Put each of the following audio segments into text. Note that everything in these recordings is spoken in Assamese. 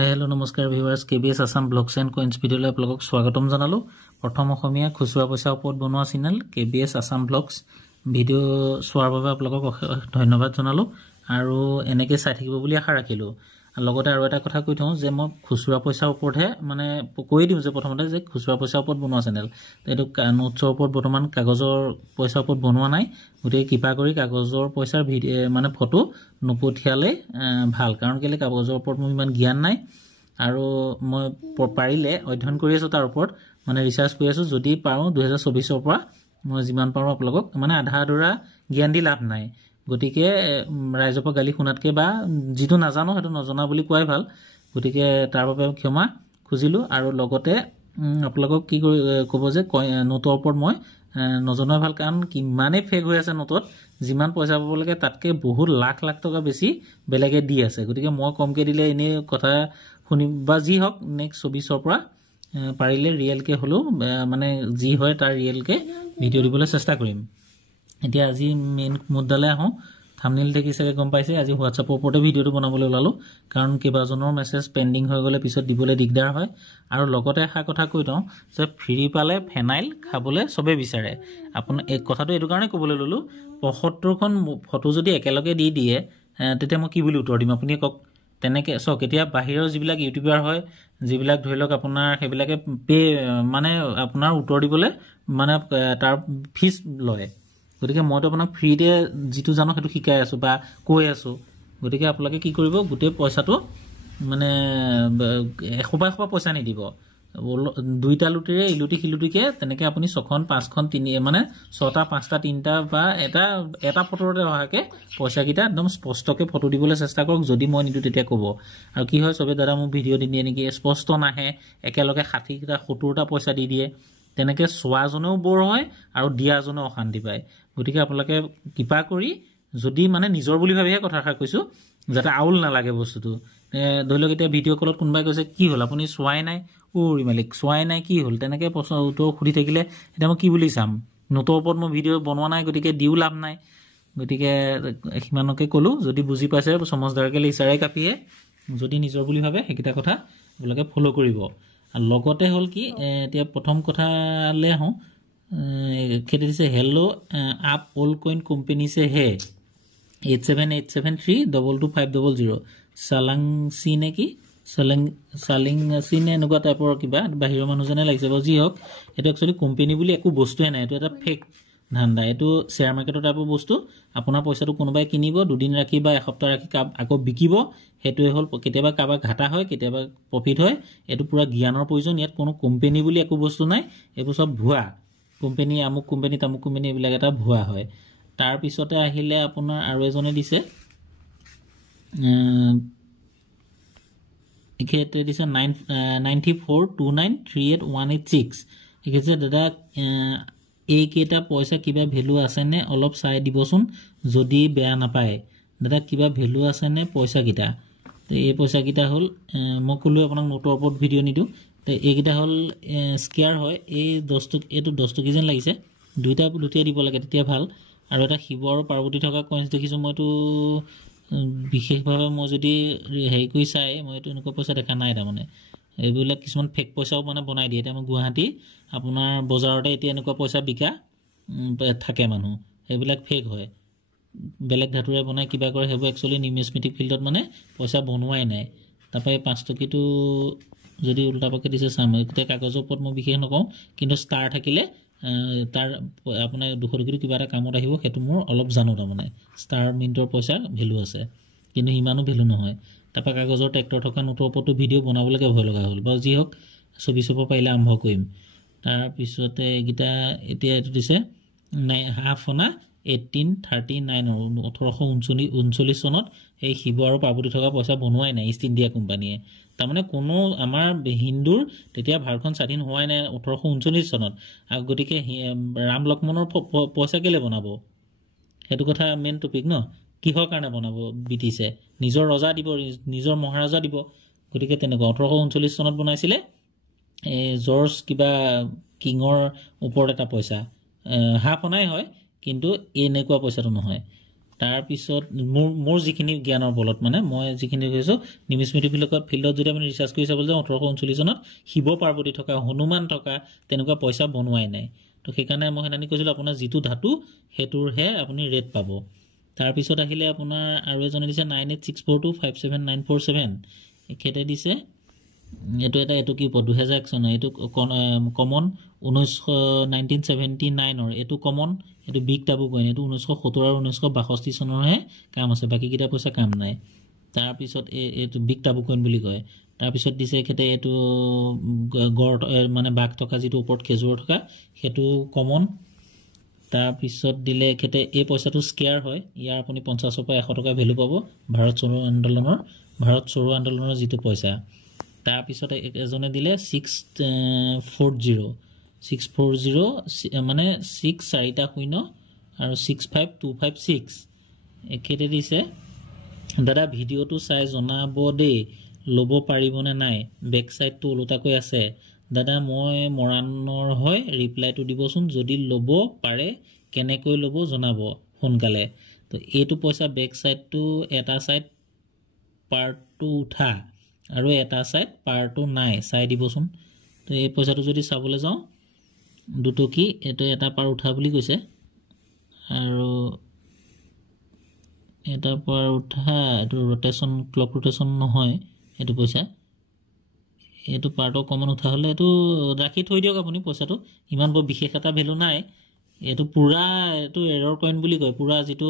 হাই হেল্ল' নমস্কাৰ ভিউৱাৰ্ছ কেবিএছ আছাম ব্লগছ এণ্ড কইন্স ভিডিঅ'লৈ আপোনালোকক স্বাগতম জনালোঁ। প্ৰথম অসমীয়া খুচুৰা পইচাৰ ওপৰত বনোৱা চেনেল কেবিএছ আছাম ব্লগছ ভিডিঅ' চোৱাৰ বাবে আপোনালোকক ধন্যবাদ জনালোঁ আৰু এনেকৈ চাই থাকিব বুলি আশা ৰাখিলোঁ। লগতে আৰু এটা কথা কৈ থওঁ যে মই খুচুৰা পইচাৰ ওপৰতহে মানে কৈ দিওঁ যে প্ৰথমতে যে খুচুৰা পইচাৰ ওপৰত বনোৱা চেনেল, এইটো নোটছৰ ওপৰত বৰ্তমান কাগজৰ পইচাৰ ওপৰত বনোৱা নাই। গতিকে কৃপা কৰি কাগজৰ পইচাৰ মানে ফটো নপঠিয়ালে ভাল, কাৰণ কেলৈ কাগজৰ ওপৰত মোৰ ইমান জ্ঞান নাই আৰু মই পাৰিলে অধ্যয়ন কৰি আছোঁ, তাৰ ওপৰত মানে ৰিচাৰ্চ কৰি আছোঁ। যদি পাৰোঁ 2024 পৰা মই যিমান পাৰোঁ আপোনালোকক মানে আধা আধৰুৱা জ্ঞান দি লাভ নাই। গতিকে ৰাইজৰ পৰা গালি শুনাতকৈ বা যিটো নাজানো সেইটো নজনা বুলি কোৱাই ভাল। গতিকে তাৰ বাবে ক্ষমা খুজিলোঁ আৰু লগতে আপোনালোকক কি কৰি ক'ব যে নোটৰ ওপৰত মই নজনাই ভাল, কাৰণ কিমানেই ফেক হৈ আছে নোটত, যিমান পইচা পাব লাগে তাতকৈ বহুত লাখ লাখ টকা বেছি বেলেগে দি আছে। গতিকে মই কমকৈ দিলে এনেই কথা শুনি বা যি হওক, নেক্সট 24 পৰা পাৰিলে ৰিয়েলকৈ হ'লেও মানে যি হয় তাৰ ৰিয়েলকৈ ভিডিঅ' দিবলৈ চেষ্টা কৰিম। এতিয়া আজি মেইন মুদ্দালৈ আহোঁ। থাম্বনেইল দেখি চাগে গম পাইছে, আজি হোৱাটছআপৰ ওপৰতে ভিডিঅ'টো বনাবলৈ ওলালোঁ, কাৰণ কেইবাজনৰ মেছেজ পেণ্ডিং হৈ গ'লে পিছত দিবলৈ দিগদাৰ হয়। আৰু লগতে এষাৰ কথা কৈ থওঁ যে ফ্ৰী পালে ফেনাইল খাবলৈ চবেই বিচাৰে। আপোনাৰ এই কথাটো এইটো কাৰণে ক'বলৈ ল'লোঁ, 75খন ফটো যদি একেলগে দি দিয়ে তেতিয়া মই কি বুলি উত্তৰ দিম আপুনিয়ে কওক। তেনেকৈ চাওক, এতিয়া বাহিৰৰ যিবিলাক ইউটিউবাৰ হয়, যিবিলাক ধৰি লওক আপোনাৰ সেইবিলাকে মানে আপোনাৰ উত্তৰ দিবলৈ মানে তাৰ ফিজ লয়। গতিকে মইতো আপোনাক ফ্ৰীতে যিটো জানো সেইটো শিকাই আছোঁ বা কৈ আছোঁ। গতিকে আপোনালোকে কি কৰিব, গোটেই পইচাটো মানে এসোপা এসোপা পইচা নিদিব, দুইটা লুটিৰে ইলুটি সিলুটিকৈ তেনেকৈ আপুনি 6খন 5খন মানে 6টা 5টা 3টা বা এটা ফটোতে অহাকৈ পইচাকেইটা একদম স্পষ্টকৈ ফটো দিবলৈ চেষ্টা কৰক। যদি মই নিদিওঁ তেতিয়া ক'ব। আৰু কি হয়, চবেই দাদা মোক ভিডিঅ' দি দিয়ে নেকি, স্পষ্ট নাহে, একেলগে 60টা 70টা পইচা দি দিয়ে, তেনেকৈ চোৱাজনেও বৰ হয় আৰু দিয়াজনেও অশান্তি পায়। গতিকে আপোনালোকে কৃপা কৰি, যদি মানে নিজৰ বুলি ভাবিহে কথাষাৰ কৈছোঁ, যাতে আউল নালাগে বস্তুটো। ধৰি লওক এতিয়া ভিডিঅ' কলত কোনোবাই কৈছে কি হ'ল আপুনি চোৱাই নাই, মালিক চোৱাই নাই কি হ'ল, তেনেকৈ প্ৰশ্ন উত্তৰ সুধি থাকিলে এতিয়া মই কি বুলি চাম। নোটৰ ওপৰত মই ভিডিঅ' বনোৱা নাই, গতিকে দিও লাভ নাই। গতিকে সিমানকে ক'লোঁ। যদি বুজি পাইছে সমজদাৰকৈ ইচাৰাই কাপিয়ে, যদি নিজৰ বুলি ভাবে সেইকেইটা কথা আপোনালোকে ফ'ল' কৰিব। আৰু লগতে হ'ল কি, এতিয়া প্ৰথম কথালৈ আহোঁ। খেতি দিছে hello' up all coin company চে হে 8787322500 চালাংচি নে কি চালিংচি নে এনেকুৱা টাইপৰ কিবা বাহিৰৰ মানুহজনে লাগিছে বাৰু। যি হওক, এইটো একচুৱেলি কোম্পেনী বুলি একো বস্তুৱে নাই, এইটো এটা ফেক ধান্দা। এইটো শ্বেয়াৰ মাৰ্কেটৰ টাইপৰ বস্তু। আপোনাৰ পইচাটো কোনোবাই কিনিব, দুদিন ৰাখি বা এসপ্তাহ ৰাখি আকৌ বিকিব। সেইটোৱে হ'ল, কেতিয়াবা কাৰোবাৰ ঘাটা হয়, কেতিয়াবা প্ৰফিট হয়। এইটো পূৰা জ্ঞানৰ প্ৰয়োজন। ইয়াত কোনো কোম্পেনী বুলি একো বস্তু নাই, এইবোৰ চব ভুৱা। কোম্পেনী আমুক কোম্পেনী তামুক কোম্পেনী এইবিলাক এটা ভুৱা হয়। তাৰপিছতে আহিলে আপোনাৰ আৰু এজনে দিছে, এখেতে দিছে 9429388186। এখেতে দাদা এইকেইটা পইচা কিবা ভেলু আছেনে অলপ চাই দিবচোন যদি বেয়া নাপায়। দাদা কিবা ভেলু আছেনে পইচাকেইটা? তো এই পইচাকেইটা হ'ল, মই ক'লোঁ আপোনাক নোটৰ ওপৰত ভিডিঅ' নিদিওঁ। তো এইকেইটা হ'ল স্কেয়াৰ হয়। এইটো 10 টকী যেন লাগিছে, দুইটা লুটিয়াই দিব লাগে তেতিয়া ভাল। আৰু এটা শিৱ আৰু পাৰ্বতী থকা কইন্স দেখিছোঁ মইতো বিশেষভাৱে, মই যদি হেৰি কৰি চাই মই এইটো এনেকুৱা পইচা দেখা নাই। তাৰমানে এইবিলাক কিছুমান ফেক পইচাও মানে বনাই দিয়ে। এতিয়া মই গুৱাহাটী আপোনাৰ বজাৰতে এতিয়া এনেকুৱা পইচা বিকা থাকে মানুহ, সেইবিলাক ফেক হয়, বেলেগ ধাতুৰে বনাই কিবা কৰে। সেইবোৰ একচুৱেলি নিউমিছমেটিক ফিল্ডত মানে পইচা বনোৱাই নাই। তাৰপৰা এই 5 টকীটো যদি উল্টা পাকে দিছে চাম। এতিয়া কাগজৰ ওপৰত মই বিশেষ নকওঁ, কিন্তু ষ্টাৰ থাকিলে তাৰ আপোনাৰ 200 টকীটো কিবা এটা কামত আহিব, সেইটো মোৰ অলপ জানো। তাৰমানে ষ্টাৰ মিণ্টৰ পইচা ভেলু আছে, কিন্তু সিমানো ভেলু নহয়। তাৰপৰা কাগজৰ ট্ৰেক্টৰ থকা নোটৰ ওপৰতো ভিডিঅ' বনাবলৈকে ভয় লগা হ'ল বাৰু। যি হওক, 24 পৰা পাৰিলে আৰম্ভ কৰিম। তাৰপিছতে এইকেইটা এতিয়া এইটো দিছে হাফ অনা 1839 1839 চনত এই শিৱ আৰু পাৰ্বতী থকা পইচা বনোৱাই নাই ইষ্ট ইণ্ডিয়া কোম্পানীয়ে। তাৰমানে কোনো আমাৰ হিন্দুৰ তেতিয়া ভাৰতখন স্বাধীন হোৱাই নাই 1839 চনত। আৰু গতিকে ৰাম লক্ষ্মণৰ পইচা কেলৈ বনাব, সেইটো কথা মেইন টপিক ন। কিহৰ কাৰণে বনাব ব্ৰিটিছে? নিজৰ ৰজা দিব, নিজৰ মহাৰজা দিব। গতিকে তেনেকুৱা 1839 চনত বনাইছিলে জৰ্জ কিবা কিঙৰ ওপৰত এটা পইচা, হাফ অনাই হয়, কিন্তু এনেকুৱা পইচাটো নহয়। তাৰ পিছত মোৰ যিখিনি জ্ঞানৰ বলত মানে মই যিখিনি কৈছো নিমিস্মৃতি ফিল্ডত যদি আপুনি ৰিচাৰ্জ কৰি চাবলৈ যাওঁ 1839 চনত শিৱ পাৰ্বতী থকা হনুমান থকা তেনেকুৱা পইচা বনোৱাই নাই তো সেইকাৰণে মই হেনানি কৈছিলো আপোনাৰ যিটো ধাতু হেতুৰহে আপুনি ৰেট পাব তাৰ পিছত আহিলে আপোনাৰ আৰু এজনে দিছে 9864257947 এখেতে দিছে এটো কি 2001 চন এটো কমন 1979 ৰ এটো কমন এটো বিগ টাবু কইন এটো 1970 আৰু 1962 চনৰ হে কাম আছে বাকি কিটা পইচা কাম নাই তাৰ পিছত এটো বিগ টাবু কইন বুলি কয় তাৰ পিছত দিছে এখেতে এটো গড় মানে বাঘ থকা যেটো ওপৰত খেজুৰ থকা হেতু কমন তাৰ পিছত দিলে এখেতে এই পইচাটো স্কেয়াৰ হয় ইয়াৰ আপুনি 50 পৰা 100 টকা ভ্যালু পাব ভাৰত চৰো আন্দোলনৰ যেটো পইচা তাৰ পিছত এজনে দিলে 640 মানে 6 4টা শূন্য আৰু 65256 এখেতে দিছে দাদা ভিডিওটো চাই জনাব দে লব পাৰিবনে নাই বেক সাইডটো ওলটাকৈ আছে দাদা মই মৰাণৰ হয় ৰিপ্লাইটো দিবচোন যদি লব পাৰে কেনেকৈ লব জনাব সোনকালে তো এইটো পইচা বেক সাইডটো এটা সাইড পাৰ্টটো উঠা আৰু এটা সাইড পাৰ্টটো নাই চাই দিবচোন তো এই পইচাটো যদি চাবলৈ যাওঁ দুটো কি এটো এটা পাৰ উঠা বুলি কৈছে আৰু এটা পাৰ উঠা এটো rotation clock rotation নহয় এটো পইচা এটো পাৰ্টৰ কমন উঠা হলে এটো ৰাখি থৈ দিওক আপুনি পইচাটো ইমান বৰ বিশেষ এটা ভ্যালু নাই এটো পুৰা এটো এৰৰ কইন বুলি কয় পুৰা যেটো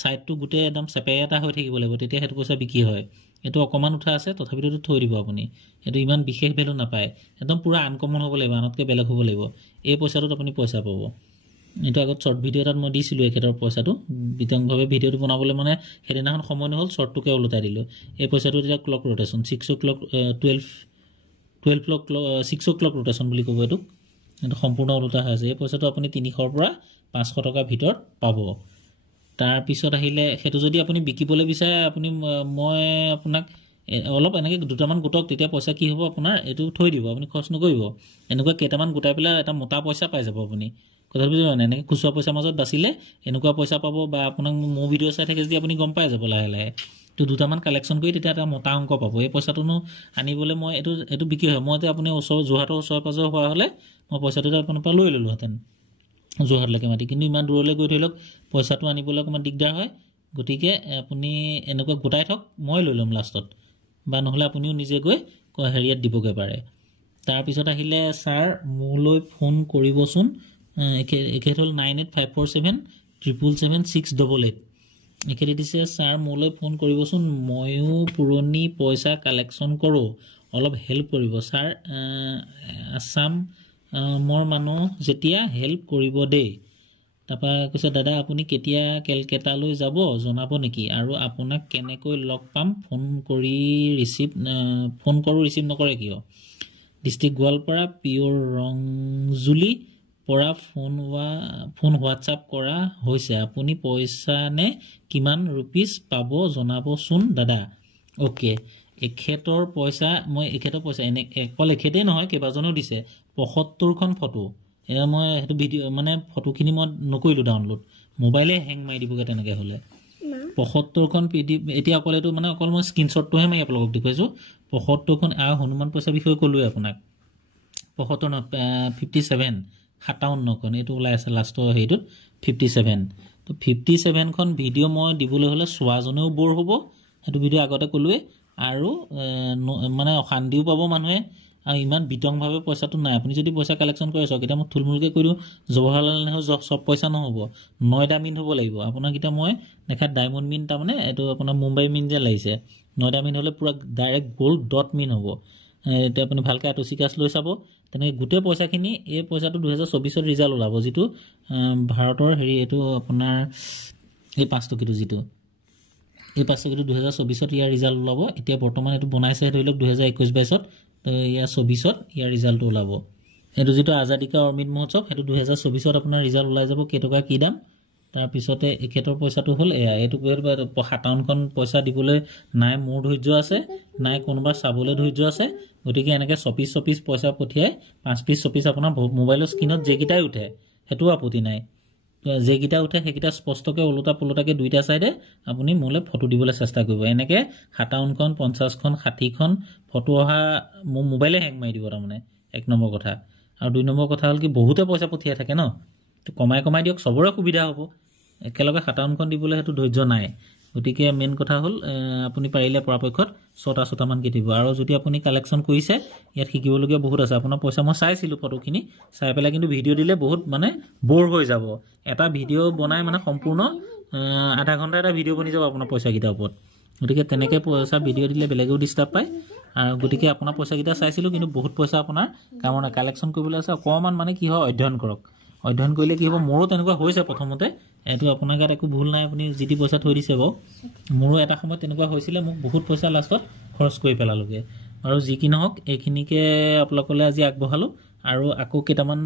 সাইডটো গুটে একদম সেপাৰেট হৈ থাকিব লাগিব তেতিয়া হেতু পইচা বিকি হয় এটো অকমান উঠা আছে তথাপিটো থৈ দিব আপুনি এটো ইমান বিশেষ ভ্যালু নাপায় একদম পুৰা আনকমন হ'ব লাগিব আনতকে বেলেগ হ'ব লাগিব এই পইচাটোত আপুনি পইচা পাব এটো আগত শৰ্ট ভিডিও এটাত মই দিছিলো একেটাৰ পইচাটো বিতংভাৱে ভিডিওটো বনাবলৈ মানে হেদিনাখন সময় নহল শৰ্টটোকে উলটাই দিলো এই পইচাটো এটা clock rotation 6 o'clock 12 o'clock 6 o'clock rotation বুলি কব এটো এটো সম্পূৰ্ণ উলটা আছে এই পইচাটো আপুনি 300 ৰ পৰা 500 টকা ভিতৰত পাব তাৰ পিছত আহিলে হেতু যদি আপুনি বিকিবলৈ বিচাৰে আপুনি মই আপোনাক অলপ এনেকৈ দুটামান গুটক তেতিয়া পইচা কি হ'ব আপোনাৰ এটো থৈ দিব আপুনি খৰচ নকৰিব এনেকুৱা কেটামান গুটাই পেলাই এটা মোটা পইচা পাই যাব আপুনি কথা বুজিব না এনেকৈ খুচুৰা পইচা মাজত বাচিলে এনেকুৱা পইচা পাব বা আপোনাক মো ভিডিও চাই থাকে যদি আপুনি গম পাই যাব লাহে লাহে তো দুটামান কালেকচন কৰি তেতিয়া এটা মোটা অংক পাব এই পইচাটোনো আনিবলৈ মই এটো বিকি হয় মই আপুনি ওচৰ জোহাটৰ ওচৰ পাজৰ হোৱা হলে মই পইচাটো আপোনাৰ পৰা লৈ ললোহেতেন জোহাটলৈকে মাতি কিন্তু ইমান দূৰলৈ গৈ থৈলক পইচাটো আনিবলৈ অকমান দিগদাৰ হয় গতিকে আপুনি এনেকুৱা গোটাই থক মই লৈ লম লাষ্টত বা নহলে আপুনিও নিজে গৈ হেৰিয়াত দিবগে পাৰে তাৰ পিছত আহিলে স্যাৰ মোলৈ ফোন কৰিবচোন একেট হল 9854777688 একেট দিছে স্যাৰ মোলৈ ফোন কৰিবচোন ময়ো পুৰণি পইচা কালেকচন কৰো অলপ হেল্প কৰিব স্যাৰ আসাম মোৰ মানুহ যেতিয়া হেল্প কৰিব দে তাপা কৈছে দাদা আপুনি কেতিয়া কেলকাতালৈ যাব জনাব নেকি আৰু আপোনাক কেনেকৈ লগ পাম ফোন কৰো ৰিসিভ নকৰে কিয় ডিস্ট্ৰিক্ট গোৱালপাৰা পিওৰ ৰংজুলি পৰা ফোন হোৱাটসঅ্যাপ কৰা হৈছে আপুনি পইচা নে কিমান ৰুপিস পাব জনাবচোন দাদা ওকে এখেতৰ পইচা মই এখেতৰ পইচা এনে একল এখেতে নহয় কেবাজনো দিছে 75 খন ফটো এয়া মই হেতু ভিডিও মানে ফটোখিনি মই নকৰিলো ডাউনলোড মোবাইলে হ্যাং মাৰি দিবগে তেনেকে হলে 75 খন পিডিএফ এতিয়া অকলেটো মানে অকল মই স্ক্ৰিনশ্বটটোহে মই আপোনালোকক দেখুৱাইছো 75 খন হনুমান পইচা বিষয় কলোই আপোনাক 75 not 57 খন এটো ওলাই আছে লাষ্টৰ হেইটোত 57 তো 57 খন ভিডিও মই দিবলৈ হলে সোৱাজনেও বৰ হ'ব হেতু ভিডিও আগতে কলোৱে আৰু মানে অশান্তিও পাব মানুহে আৰু ইমান বিতংভাৱে পইচাটো নাই আপুনি যদি পইচা কালেকচন কৰে সক এটা মই থুলমুলকে কইৰো জৱাহৰলাল নেহৰু সব পইচা নহব 9টা মিন হ'ব লাগিব আপোনাক এটা মই দেখা ডায়মণ্ড মিন তা মানে এটো আপোনাৰ মুম্বাই মিন যে লাগিছে 9টা মিন হলে পুৰা ডাইৰেক্ট গোল্ড ডট মিন হ'ব এটা আপুনি ভালকে আটোচিকাস লৈ চাব তেনে গুটে পইচাখিনি এই পইচাটো 2024 ৰ ৰিজাল্ট ওলাব যেটো ভাৰতৰ হেৰি এটো আপোনাৰ এই 5 টকিটো যেটো এই 5 টকিটো 2024 ত ইয়াৰ ৰিজাল্ট ওলাব এতিয়া বৰ্তমান এটো বনাইছে ধৰি লওক 2021-22 ত তো ইয়া 24 ত ইয়াৰ ৰিজাল্ট ওলাব এটো যেটো আজাদিকা অমৃত মহোৎসৱ এটো 2024 ত আপোনাৰ ৰিজাল্ট ওলাই যাব কেটকা কি দাম তাৰ পিছতে একেটৰ পইচাটো হল এয়া এটো 57 খন পইচা দিবলৈ নাই মোৰ ধৈৰ্য আছে নাই কোনবা চাবলৈ ধৈৰ্য আছে গতিকে এনেকে 24 পইচা পঠিয়াই 5 পিস 24 আপোনাৰ মোবাইলৰ স্ক্ৰিনত যেকিটাই উঠে হেতু আপত্তি নাই যেকেইটা উঠে সেইকেইটা স্পষ্টকৈ ওলোটা পোলোটাকৈ দুইটা চাইডে আপুনি মোলৈ ফটো দিবলৈ চেষ্টা কৰিব এনেকৈ 57খন 50খন 60খন ফটো অহা মোৰ মোবাইলে হেং মাৰি দিব তাৰমানে 1 নম্বৰ কথা আৰু 2 নম্বৰ কথা হ'ল কি বহুতে পইচা পঠিয়াই থাকে ন তো কমাই দিয়ক সবৰে সুবিধা হ'ব একেলগে 57খন দিবলৈ হেতু ধৈৰ্য নাই গতিকে মেইন কথা হ'ল আপুনি পাৰিলে পৰাপক্ষত 6টা মান কিটিব আৰু যদি আপুনি কালেকশ্যন কৰিছে ইয়াত শিকিবলগীয়া বহুত আছে আপোনাৰ পইচা মই চাইছিলোঁ ফটোখিনি চাই পেলাই কিন্তু ভিডিঅ' দিলে বহুত মানে বৰ হৈ যাব এটা ভিডিঅ' বনাই মানে সম্পূৰ্ণ আধা ঘণ্টা এটা ভিডিঅ' বনি যাব আপোনাৰ পইচাকেইটাৰ ওপৰত গতিকে তেনেকৈ পইচা ভিডিঅ' দিলে বেলেগেও ডিষ্টাৰ্ব পায় আৰু গতিকে আপোনাৰ পইচাকেইটা চাইছিলোঁ কিন্তু বহুত পইচা আপোনাৰ কামৰ কালেকশ্যন কৰিবলৈ আছে অকণমান মানে কি হয় অধ্যয়ন কৰক অধ্যয়ন কৰিলে কি হ'ব মোৰো তেনেকুৱা হৈছে প্ৰথমতে এইটো আপোনাৰ গাত একো ভুল নাই আপুনি যিটি পইচা থৈ দিছে বাৰু মোৰো এটা সময়ত তেনেকুৱা হৈছিলে মোক বহুত পইচা লাষ্টত খৰচ কৰি পেলালোগে আৰু যি কি নহওক এইখিনিকে আপোনালোকলৈ আজি আগবঢ়ালোঁ আৰু আকৌ কেইটামান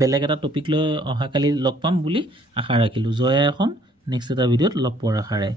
বেলেগ এটা টপিক লৈ অহাকালি লগ পাম বুলি আশা ৰাখিলোঁ জয় অসম নেক্সট এটা ভিডিঅ'ত লগ পোৱাৰ আশাৰে